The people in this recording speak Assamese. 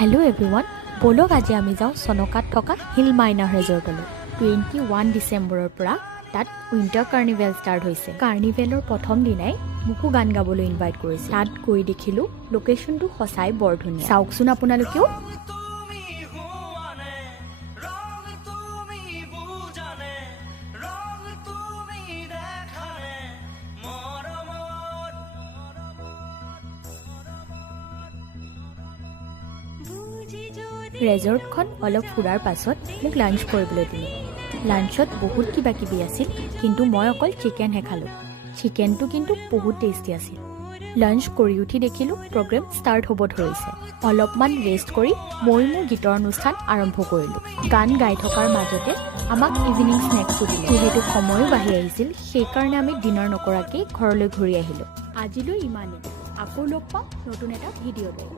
হেল্ল' এভৰিৱান, ব'লক আজি আমি যাওঁ চনকাত থকা হিল মাইনাৰ ৰিজৰ্টলৈ। 21 ডিচেম্বৰৰ পৰা তাত উইণ্টাৰ কাৰ্নিভেল ষ্টাৰ্ট হৈছে। কাৰ্নিভেলৰ প্ৰথম দিনাই মোকো গান গাবলৈ ইনভাইট কৰিছে। তাত গৈ দেখিলোঁ লোকেশ্যনটো সঁচাই বৰ ধুনীয়া। চাওকচোন আপোনালোকেও। ৰেজৰ্টখন অলপ ফুৰাৰ পাছত মোক লাঞ্চ কৰিবলৈ দিলে। লাঞ্চত বহুত কিবা কিবি আছিল, কিন্তু মই অকল চিকেনহে খালোঁ। চিকেনটো কিন্তু বহুত টেষ্টি আছিল। লাঞ্চ কৰি উঠি দেখিলোঁ প্ৰগ্ৰেম ষ্টাৰ্ট হ'ব ধৰিছে। অলপমান ৰেষ্ট কৰি মই মোৰ গীতৰ অনুষ্ঠান আৰম্ভ কৰিলোঁ। গান গাই থকাৰ মাজতে আমাক ইভিনিং স্নেক্সো দিলে। যিহেতু সময়ো বাঢ়ি আহিছিল, সেইকাৰণে আমি ডিনাৰ নকৰাকেই ঘৰলৈ ঘূৰি আহিলোঁ। আজিলৈ ইমানেই। আকৌ লগ পাম নতুন এটা ভিডিঅ'লৈ।